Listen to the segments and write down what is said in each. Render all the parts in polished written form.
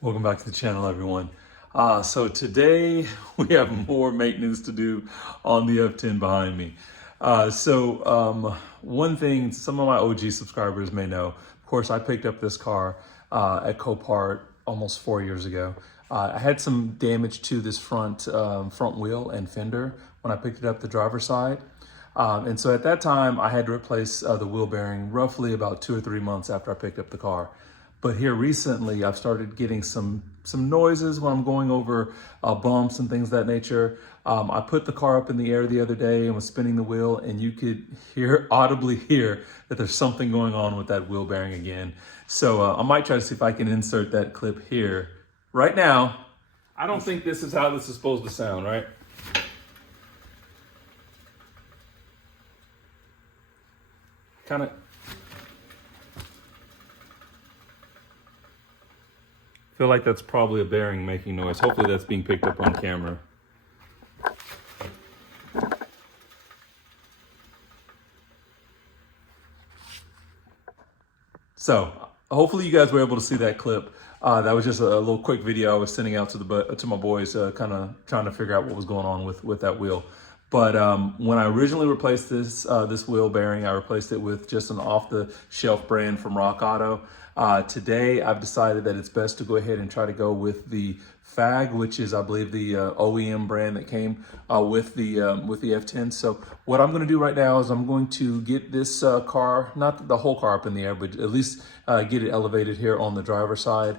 Welcome back to the channel, everyone. So today we have more maintenance to do on the F10 behind me. One thing some of my OG subscribers may know, of course, I picked up this car at Copart almost 4 years ago. I had some damage to this front wheel and fender when I picked it up the driver's side. And so at that time, I had to replace the wheel bearing roughly about 2 or 3 months after I picked up the car. But here recently, I've started getting some noises when I'm going over bumps and things of that nature. I put the car up in the air the other day and was spinning the wheel, and you could audibly hear that there's something going on with that wheel bearing again. So I might try to see if I can insert that clip here. Right now, I don't think this is how this is supposed to sound, right? Kind of. Feel like that's probably a bearing making noise. Hopefully that's being picked up on camera. So hopefully you guys were able to see that clip. That was just a little quick video I was sending out to my boys, kind of trying to figure out what was going on with that wheel. But when I originally replaced this wheel bearing, I replaced it with just an off-the-shelf brand from Rock Auto. Today, I've decided that it's best to go ahead and try to go with the FAG, which is, I believe, the OEM brand that came with the F10. So what I'm going to do right now is I'm going to get this car, not the whole car up in the air, but at least get it elevated here on the driver's side.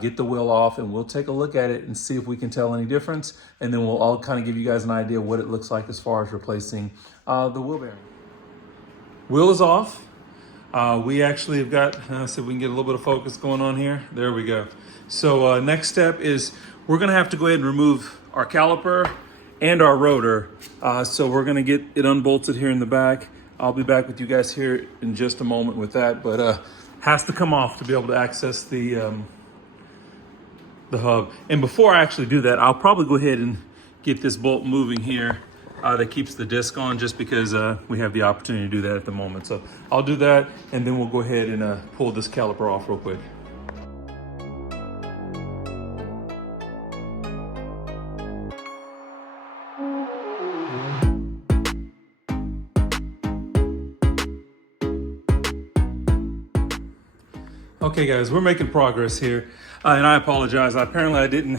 Get the wheel off, and we'll take a look at it and see if we can tell any difference. And then I'll kind of give you guys an idea of what it looks like as far as replacing the wheel bearing. Wheel is off. We actually have got, see if we can get a little bit of focus going on here. There we go. So next step is we're gonna have to go ahead and remove our caliper and our rotor. So we're gonna get it unbolted here in the back. I'll be back with you guys here in just a moment with that, but has to come off to be able to access the hub. And before I actually do that, I'll probably go ahead and get this bolt moving here that keeps the disc on, just because we have the opportunity to do that at the moment. So I'll do that, and then we'll go ahead and pull this caliper off real quick. Okay guys, we're making progress here. And I apologize. Apparently I didn't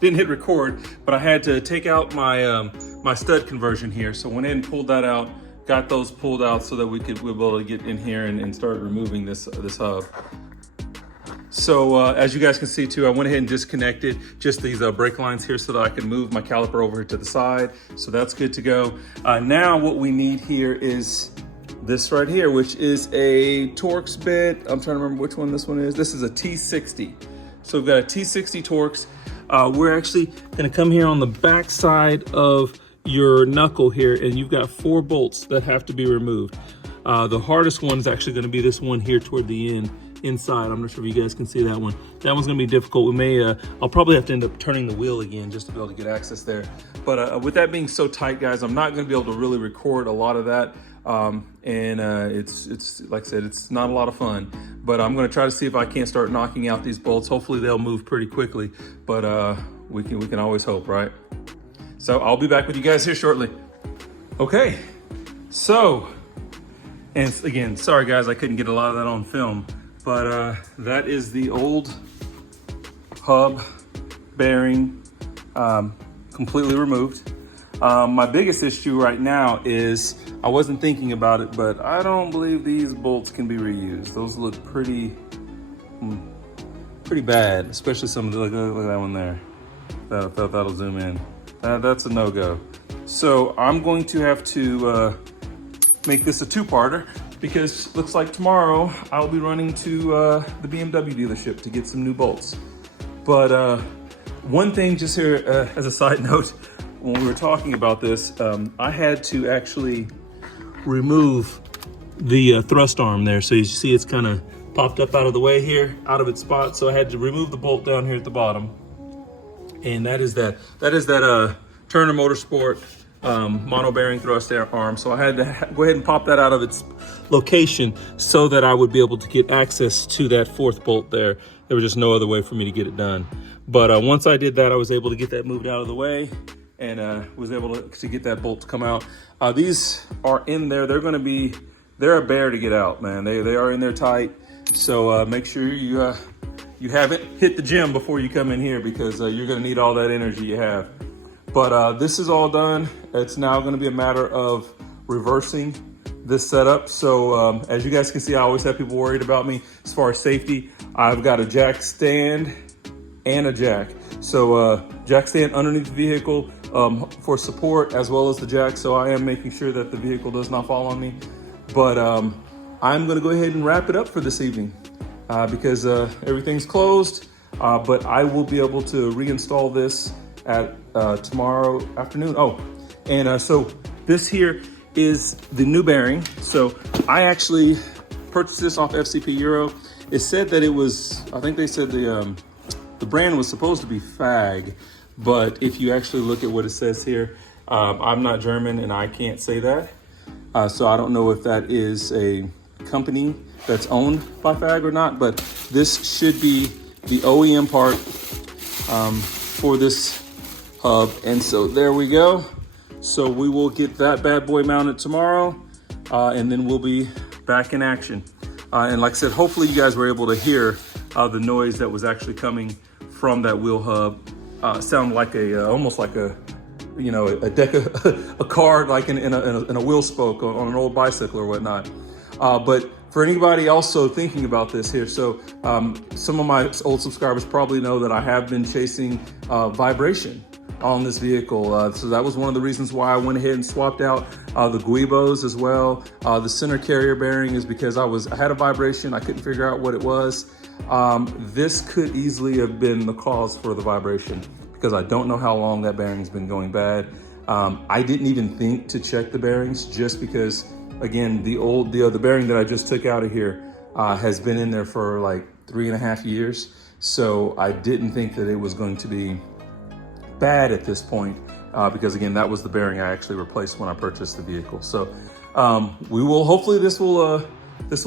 hit record, but I had to take out my my stud conversion here. So went in and pulled that out, got those pulled out so that we'll be able to get in here and start removing this hub. So as you guys can see too, I went ahead and disconnected just these brake lines here so that I can move my caliper over to the side. So that's good to go. Now what we need here is this right here, which is a Torx bit. I'm trying to remember which one this one is. This is a T60. So we've got a T60 Torx. We're actually gonna come here on the back side of your knuckle here, and you've got 4 bolts that have to be removed. The hardest one is actually gonna be this one here toward the end, inside. I'm not sure if you guys can see that one. That one's gonna be difficult. We may, I'll probably have to end up turning the wheel again just to be able to get access there. But with that being so tight, guys, I'm not gonna be able to really record a lot of that. It's like I said, it's not a lot of fun, but I'm going to try to see if I can't start knocking out these bolts. Hopefully they'll move pretty quickly, but we can always hope, right? So I'll be back with you guys here shortly. Okay, so, and again, sorry guys, I couldn't get a lot of that on film, but that is the old hub bearing, completely removed. My biggest issue right now is, I wasn't thinking about it, but I don't believe these bolts can be reused. Those look pretty bad, especially some of the, look at that one there. That'll zoom in. That's a no-go. So I'm going to have to make this a 2-parter, because looks like tomorrow I'll be running to the BMW dealership to get some new bolts. But one thing just here as a side note, when we were talking about this, I had to actually remove the thrust arm there. So you see it's kind of popped up out of the way here, out of its spot. So I had to remove the bolt down here at the bottom. And that is that Turner Motorsport mono bearing thrust arm. So I had to go ahead and pop that out of its location so that I would be able to get access to that 4th bolt there. There was just no other way for me to get it done. But once I did that, I was able to get that moved out of the way and was able to get that bolt to come out. These are in there. They're a bear to get out, man. They are in there tight. So make sure you haven't hit the gym before you come in here, because you're gonna need all that energy you have. But this is all done. It's now gonna be a matter of reversing this setup. So as you guys can see, I always have people worried about me as far as safety. I've got a jack stand and a jack. So jack stand underneath the vehicle for support, as well as the jack. So I am making sure that the vehicle does not fall on me. But I'm gonna go ahead and wrap it up for this evening because everything's closed. But I will be able to reinstall this at tomorrow afternoon. Oh, and so this here is the new bearing. So I actually purchased this off FCP Euro. It said that it was, I think they said the brand was supposed to be FAG, but if you actually look at what it says here, I'm not German and I can't say that. So I don't know if that is a company that's owned by FAG or not, but this should be the OEM part for this hub. And so there we go. So we will get that bad boy mounted tomorrow, and then we'll be back in action. And like I said, hopefully you guys were able to hear the noise that was actually coming from that wheel hub. Sounded like almost like a deck of a car, like in a wheel spoke on an old bicycle or whatnot. But for anybody also thinking about this here, so some of my old subscribers probably know that I have been chasing vibration on this vehicle. So that was one of the reasons why I went ahead and swapped out the guibos as well. The center carrier bearing is because I had a vibration. I couldn't figure out what it was. This could easily have been the cause for the vibration, because I don't know how long that bearing's been going bad. I didn't even think to check the bearings, just because, again, the bearing that I just took out of here has been in there for like 3.5 years. So I didn't think that it was going to be bad at this point, because again, that was the bearing I actually replaced when I purchased the vehicle. So we will, hopefully this will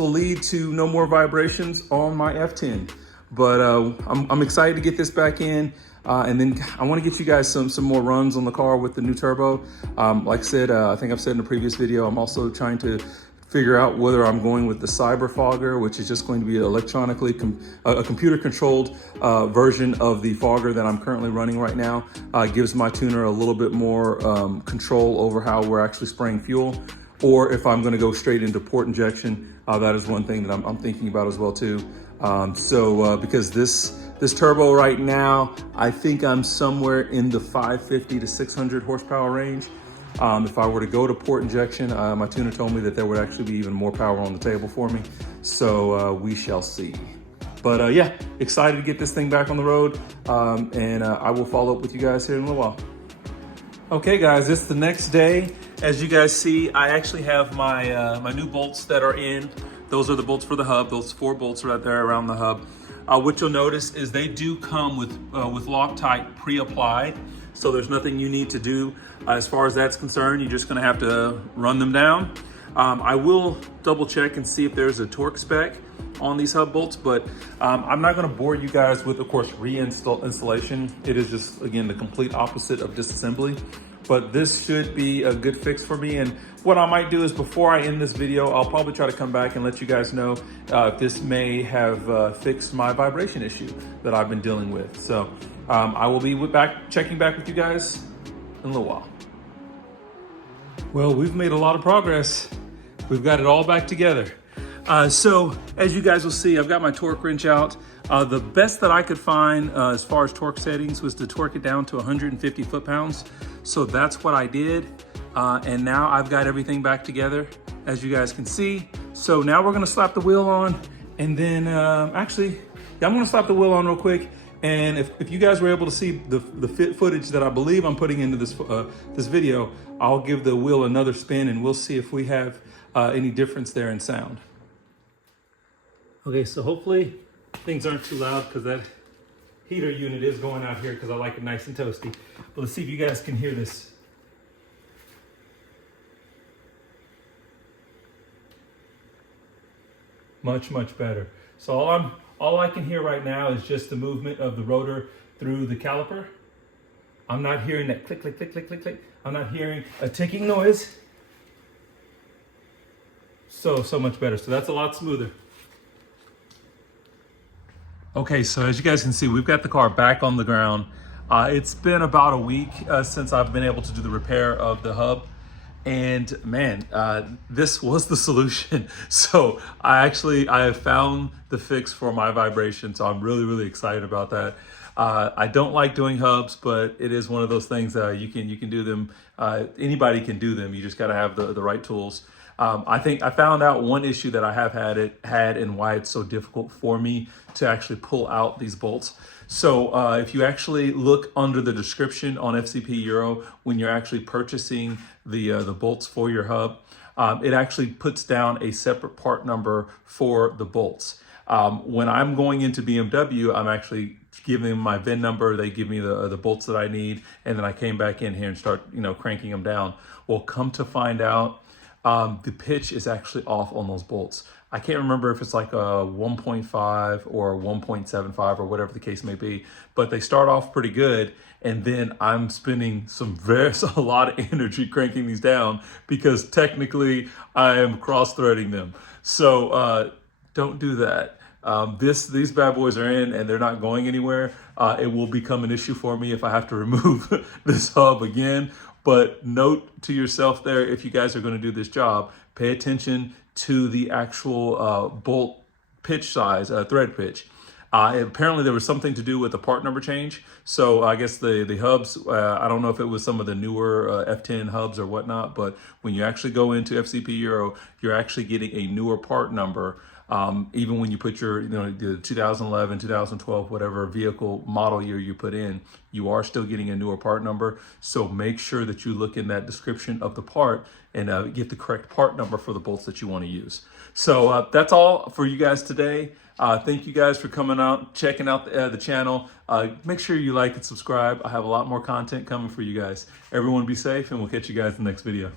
lead to no more vibrations on my F10. But I'm excited to get this back in. And then I want to get you guys some more runs on the car with the new turbo. Like I said, I think I've said in a previous video, I'm also trying to figure out whether I'm going with the Cyber Fogger, which is just going to be electronically, a computer controlled version of the fogger that I'm currently running right now. Gives my tuner a little bit more control over how we're actually spraying fuel. Or if I'm gonna go straight into port injection, that is one thing that I'm thinking about as well too. Because this turbo right now, I think I'm somewhere in the 550 to 600 horsepower range. If I were to go to port injection, my tuner told me that there would actually be even more power on the table for me. So we shall see. But yeah, excited to get this thing back on the road. And I will follow up with you guys here in a little while. Okay guys, it's the next day. As you guys see, I actually have my my new bolts that are in. Those are the bolts for the hub. Those 4 bolts right there around the hub. What you'll notice is they do come with Loctite pre-applied. So there's nothing you need to do as far as that's concerned. You're just gonna have to run them down. I will double check and see if there's a torque spec on these hub bolts, but I'm not gonna bore you guys with, of course, installation. It is just, again, the complete opposite of disassembly. But this should be a good fix for me. And what I might do is, before I end this video, I'll probably try to come back and let you guys know if this may have fixed my vibration issue that I've been dealing with. So I will be checking back with you guys in a little while. Well, we've made a lot of progress. We've got it all back together. So as you guys will see, I've got my torque wrench out. The best that I could find as far as torque settings was to torque it down to 150 foot-pounds. So that's what I did. And now I've got everything back together, as you guys can see. So now we're gonna slap the wheel on, and then actually, yeah, I'm gonna slap the wheel on real quick. And if you guys were able to see the footage that I believe I'm putting into this video, I'll give the wheel another spin and we'll see if we have any difference there in sound. Okay, so hopefully things aren't too loud, because that heater unit is going out here because I like it nice and toasty. But let's see if you guys can hear this. Much, much better. So all All I can hear right now is just the movement of the rotor through the caliper. I'm not hearing that click, click, click, click, click, click. I'm not hearing a ticking noise. So much better. So that's a lot smoother. Okay, so as you guys can see, we've got the car back on the ground. It's been about a week since I've been able to do the repair of the hub. And man, this was the solution. So I have found the fix for my vibration. So I'm really, really excited about that. I don't like doing hubs, but it is one of those things that you can do them. Anybody can do them. You just got to have the right tools. I think I found out one issue that I have had and why it's so difficult for me to actually pull out these bolts. So if you actually look under the description on FCP Euro, when you're actually purchasing the bolts for your hub, it actually puts down a separate part number for the bolts. When I'm going into BMW, I'm actually giving them my VIN number. They give me the bolts that I need, and then I came back in here and start cranking them down. Well, come to find out, the pitch is actually off on those bolts. I can't remember if it's like a 1.5 or 1.75 or whatever the case may be, but they start off pretty good, and then I'm spending a lot of energy cranking these down because technically I am cross-threading them. So don't do that. These bad boys are in and they're not going anywhere. It will become an issue for me if I have to remove this hub again. But note to yourself there, if you guys are going to do this job, pay attention to the actual bolt pitch size, thread pitch. Apparently there was something to do with the part number change. So I guess the hubs, I don't know if it was some of the newer F10 hubs or whatnot, but when you actually go into FCP Euro, you're actually getting a newer part number. Even when you put your, the 2011, 2012, whatever vehicle model year you put in, you are still getting a newer part number. So make sure that you look in that description of the part and get the correct part number for the bolts that you want to use. So that's all for you guys today. Thank you guys for coming out, checking out the channel. Make sure you like and subscribe. I have a lot more content coming for you guys. Everyone be safe, and we'll catch you guys in the next video.